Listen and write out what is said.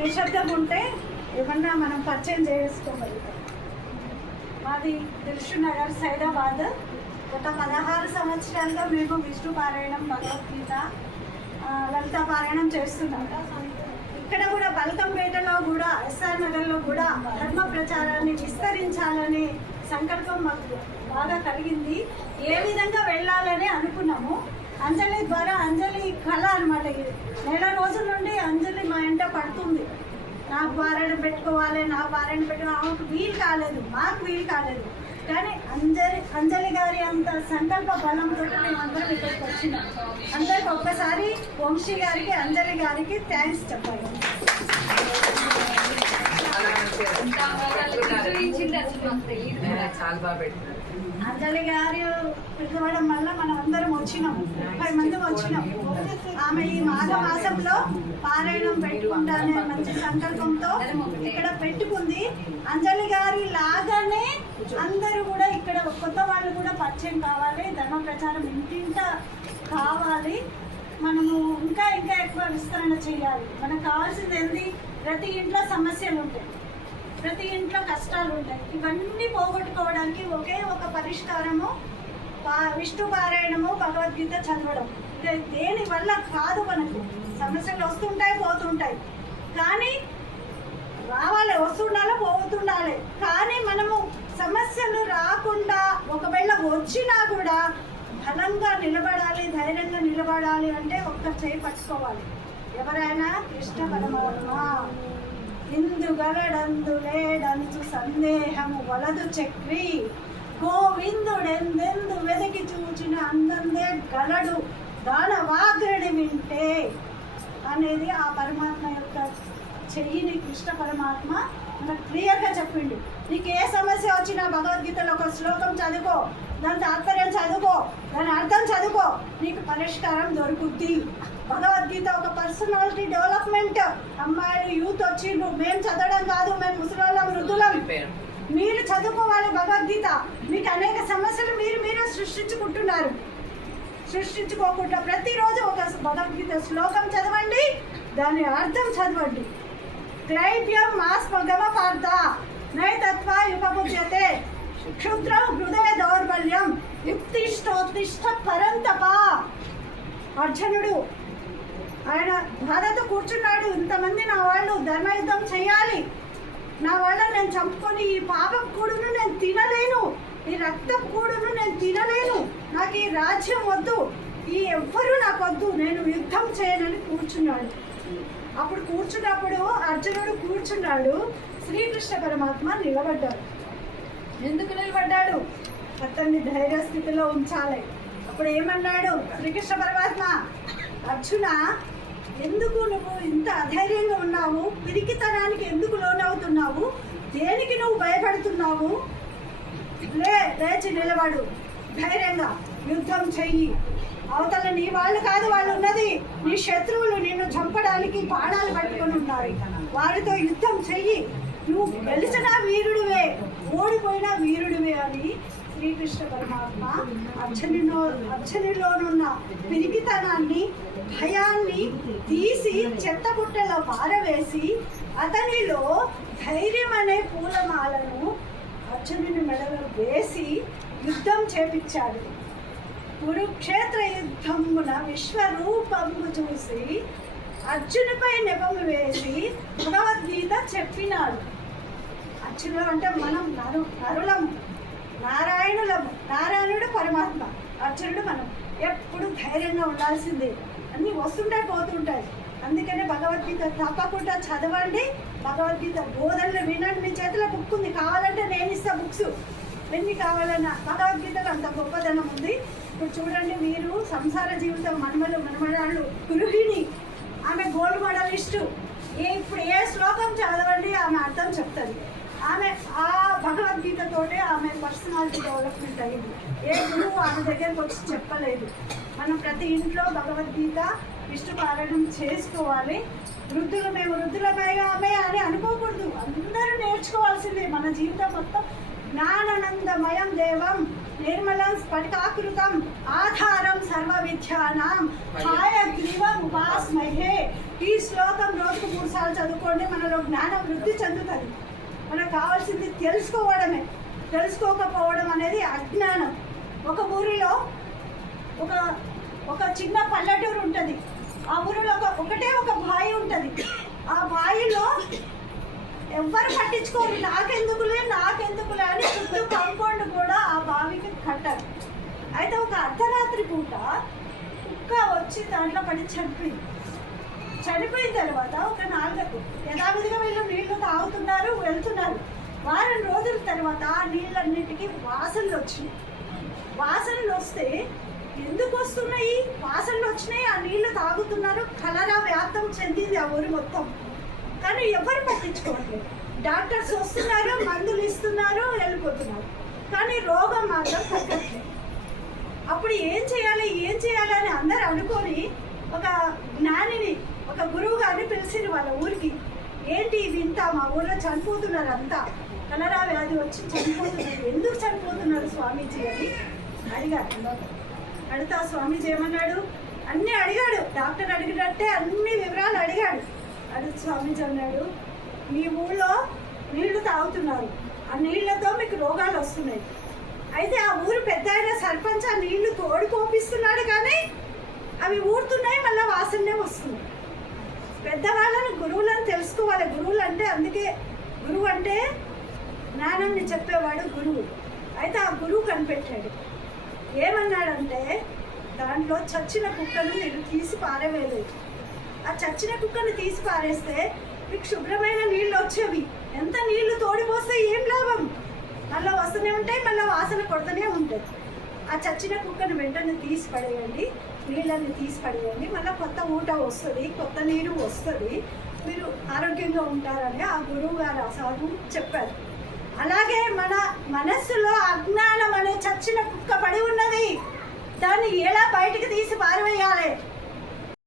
నిశ్శబ్దం ఉంటే ఏమన్నా మనం పరిచయం చేసుకోగలుగుతాం. మాది దిల్షునగర్ సైదాబాద్. గత 16 సంవత్సరాలుగా మేము విష్ణు పారాయణం, భగవద్గీత, లలిత పారాయణం చేస్తున్నాం. ఇక్కడ కూడా బల్కంపేటలో కూడా, ఎస్ఆర్ నగర్లో కూడా ధర్మ ప్రచారాన్ని విస్తరించాలనే సంకల్పం మాకు బాగా కలిగింది. ఏ విధంగా వెళ్ళాలని అనుకున్నాము. అంజలి ద్వారా, అంజలి కళ అనమాట. ఇది నెల రోజుల నుండి అంజలి మా ఇంట పడుతుంది. నాకు పారాయణం పెట్టుకోవాలి, నాకు పారాయణం పెట్టుకోవాలి. ఆమెకు వీలు కాలేదు, మాకు వీలు కాలేదు. కానీ అంజలి గారి అంత సంకల్ప బలంతో మేమందరం ఇక్కడికి వచ్చినాం. అందరికి ఒక్కసారి వంశీ గారికి, అంజలి గారికి థ్యాంక్స్ చెప్పాలి. అంజలి గారు పిలవడం వల్ల మనం అందరం వచ్చినాం, 30 మంది వచ్చినాం. ఆమె ఈ మాఘ మాసంలో పారాయణం పెట్టుకుంటానే మంచి సంకల్పంతో ఇక్కడ పెట్టుకుంది. అంజలి గారి లాగానే అందరూ కూడా ఇక్కడ కొత్త వాళ్ళు కూడా పరిచయం కావాలి, ధర్మ ప్రచారం ఇంటింట కావాలి. మనము ఇంకా ఇంకా ఎక్కువ విస్తరణ చేయాలి. మనకు కావాల్సింది ఏంటి? ప్రతి ఇంట్లో సమస్యలు ఉంటాయి, ప్రతి ఇంట్లో కష్టాలు ఉంటాయి. ఇవన్నీ పోగొట్టుకోవడానికి ఒకే ఒక పరిష్కారము విష్ణు పారాయణము, భగవద్గీత చదవడం. దేని వల్ల కాదు, మనకు సమస్యలు వస్తుంటాయి, పోతుంటాయి. కానీ రావాలి, వస్తుండాలి, పోతుండాలి. కానీ మనము సమస్యలు రాకుండా, ఒకవేళ వచ్చినా కూడా బలంగా నిలబడాలి, ధైర్యంగా నిలబడాలి అంటే ఒక్క చేయి పట్టుకోవాలి. ఎవరైనా కృష్ణ పరమాత్మ. ఇందు గలడందు లేడంచు సందేహము వలదు చక్రి, గోవిందుడెందెందు వెదకి చూచిన అందందే గలడు దానవాగ్రని వింటే అనేది ఆ పరమాత్మ యొక్క చెయ్యిని కృష్ణ పరమాత్మ మనకు క్లియర్గా చెప్పిండు. నీకు ఏ సమస్య వచ్చినా భగవద్గీతలో ఒక శ్లోకం చదువుకో, దాని తాత్పర్యం చదువుకో, దాని అర్థం చదువుకో, నీకు పరిష్కారం దొరుకుద్ది. భగవద్గీత ఒక పర్సనాలిటీ డెవలప్మెంట్. అమ్మాయిలు, యూత్ వచ్చిండ్రు, మేము చదవడం కాదు, మేము ముసలోళ్ళం, వృద్ధులం. మీరు చదువుకోవాలి భగవద్గీత. మీకు అనేక సమస్యలు మీరు సృష్టించుకుంటున్నారు. సృష్టించుకోకుండా ప్రతిరోజు ఒక భగవద్గీత శ్లోకం చదవండి, దాని అర్థం చదవండి. క్లైబ్యం మాస్మగమ పార్థ నైతత్వ యుపముచ్యతే క్షుద్రం హృదయ దౌర్బల్యం యుక్తిష్టోత్తిష్ట పరంతప. అర్జునుడు ఆయన బాధతో కూర్చున్నాడు. ఇంతమంది నా వాళ్ళు ధర్మయుద్ధం చేయాలి, నా వాళ్ళని నేను చంపుకొని ఈ పాపం కూడును నేను తినలేను, ఈ రక్తం కూడును నేను తినలేను, నాకు ఈ రాజ్యం వద్దు, ఈ ఎవ్వరూ నాకు వద్దు, నేను యుద్ధం చేయనని కూర్చున్నాడు. అప్పుడు కూర్చున్నప్పుడు అర్జునుడు కూర్చున్నాడు, శ్రీకృష్ణ పరమాత్మ నిలబడ్డాడు. ఎందుకు నిలబడ్డాడు? అతన్ని ధైర్య స్థితిలో ఉంచాలి. అప్పుడు ఏమన్నాడు శ్రీకృష్ణ పరమాత్మ? అర్జున, ఎందుకు నువ్వు ఇంత అధైర్యంగా ఉన్నావు? పిరికితనానికి ఎందుకు లోనవుతున్నావు? దేనికి నువ్వు భయపడుతున్నావు? లేచి నిలబడు, ధైర్యంగా యుద్ధం చెయ్యి. అవతల నీ వాళ్ళు కాదు, వాళ్ళు ఉన్నది నీ శత్రువులు, నిన్ను చంపడానికి బాణాలు పట్టుకొని ఉన్నారు. వారితో యుద్ధం చెయ్యి. నువ్వు గెలిచినా వీరుడివే, ఓడిపోయినా వీరుడివే అని శ్రీకృష్ణ పరమాత్మ అర్జునిలోనున్న పిరికితనాన్ని, భయాన్ని తీసి చెత్తబుట్టలో పారవేసి అతనిలో ధైర్యం అనే పూలమాలను అర్జునుని మెడలో వేసి యుద్ధం చేపించాడు. కురుక్షేత్ర యుద్ధమున విశ్వరూపము చూసి అర్జునుపై నెపము వేసి భగవద్గీత చెప్పినాడు. అర్జునుడు అంటే మనం నరులము, నారాయణులము. నారాయణుడు పరమాత్మ, అర్జునుడు మనం. ఎప్పుడు ధైర్యంగా ఉండాల్సిందే. అన్నీ వస్తుంటాయి, పోతుంటాయి. అందుకనే భగవద్గీత తప్పకుండా చదవండి. భగవద్గీత బోధనలు వినండి. మీ చేతిలో బుక్ ఉంది, కావాలంటే నేను ఇస్తా బుక్స్. ఎన్ని కావాలన్నా భగవద్గీతలో అంత గొప్పదనం ఉంది. ఇప్పుడు చూడండి, మీరు సంసార జీవితం, మనమరాళ్ళు, గృహిణి, ఆమె గోల్డ్ మెడలిస్టు. ఇప్పుడు ఏ శ్లోకం చదవండి, ఆమె అర్థం చెప్తుంది. ఆమె ఆ భగవద్గీతతోటే ఆమె పర్సనాలిటీ డెవలప్మెంట్ అయ్యింది. ఏ గురువు ఆమె దగ్గరకు వచ్చి చెప్పలేదు. మనం ప్రతి ఇంట్లో భగవద్గీత విష్ణు పారాయణం చేసుకోవాలి. వృద్ధులు, మేము వృద్ధులమే అని అనుకోకూడదు. అందరూ నేర్చుకోవాల్సిందే. మన జీవితం మొత్తం జ్ఞానానందమయం దేవం నిర్మలం స్ఫటికాకృతం ఆధారం సర్వ విద్యానాం హయగ్రీవం ఉపాస్మహే ఈ శ్లోకం రోజుకు 3 సార్లు చదువుకోండి, మనలో జ్ఞానం వృద్ధి చెందుతుంది. మనకు కావాల్సింది తెలుసుకోవడమే. తెలుసుకోకపోవడం అనేది అజ్ఞానం. ఒక ఊరిలో ఒక చిన్న పల్లెటూరు ఉంటుంది. ఆ ఊరిలో ఒకటే ఒక బావి ఉంటుంది. ఆ బావిలో ఎవ్వరు పట్టించుకోరు, నాకెందుకులే అని చుట్టూ కాంపౌండ్ కూడా ఆ బావికి కట్టారు. అయితే ఒక అర్ధరాత్రి పూట కుక్క వచ్చి దాంట్లో పడి చనిపోయిన తర్వాత ఒక 4 యథావిధిగా వీళ్ళు నీళ్లు తాగుతున్నారు, వెళ్తున్నారు. వారం రోజుల తర్వాత ఆ నీళ్ళన్నిటికీ వాసనలు వచ్చినాయి. వాసనలు వస్తే ఎందుకు వస్తున్నాయి? వాసనలు వచ్చినాయి, ఆ నీళ్లు తాగుతున్నారు. కలరా వ్యాప్తం చెందింది ఆ ఊరు మొత్తం. కానీ ఎవరు పట్టించుకోవట్లేదు. డాక్టర్స్ వస్తున్నారు, మందులు ఇస్తున్నారు, వెళ్ళిపోతున్నారు. కానీ రోగం మాత్రం తగ్గట్లేదు. అప్పుడు ఏం చేయాలి అని అందరు అనుకొని ఒక జ్ఞానిని, ఒక గురువు గారిని పిలిచింది వాళ్ళ ఊరికి. ఏంటి ఇది ఇంత, మా ఊళ్ళో చనిపోతున్నారు అంతా, కలరా వ్యాధి వచ్చి చనిపోతున్నారు, ఎందుకు చనిపోతున్నారు స్వామీజీ అని అడిగారు. అడిగితే ఆ స్వామీజీ ఏమన్నాడు? అన్నీ అడిగాడు, డాక్టర్ అడిగినట్టే అన్ని వివరాలు అడిగాడు. అడిగి స్వామీజీ అన్నాడు, మీ ఊళ్ళో నీళ్లు తాగుతున్నారు, ఆ నీళ్లతో మీకు రోగాలు వస్తున్నాయి. అయితే ఆ ఊరు పెద్ద అయిన సర్పంచ్ ఆ నీళ్లు తోడు కోపిస్తున్నాడు, కానీ అవి ఊరుతున్నాయి, మళ్ళీ వాసనే వస్తున్నాయి. పెద్దవాళ్ళను, గురువులను తెలుసుకోవాలి. గురువులు అంటే, అందుకే గురువు అంటే జ్ఞానాన్ని చెప్పేవాడు గురువు. అయితే ఆ గురువు కనిపెట్టాడు. ఏమన్నాడంటే, దాంట్లో చచ్చిన కుక్కను మీరు తీసి పారవేయలేదు. ఆ చచ్చిన కుక్కను తీసి పారేస్తే మీకు శుభ్రమైన నీళ్ళు వచ్చేవి. ఎంత నీళ్లు తోడిపోస్తే ఏం లాభం? మళ్ళీ వస్తూనే ఉంటాయి, మళ్ళీ వాసన కొడుతూనే ఉంటాయి. ఆ చచ్చిన కుక్కను వెంటనే తీసి పడేయండి, నీళ్ళని తీసి పడేయండి, మళ్ళీ కొత్త ఊట వస్తుంది, కొత్త నీరు వస్తుంది, మీరు ఆరోగ్యంగా ఉంటారని ఆ గురువు గారు ఆ సాధు చెప్పారు. అలాగే మన మనస్సులో అజ్ఞానం అనే చచ్చిన కుక్క పడి ఉన్నది. దాన్ని ఎలా బయటికి తీసి పారవేయాలి?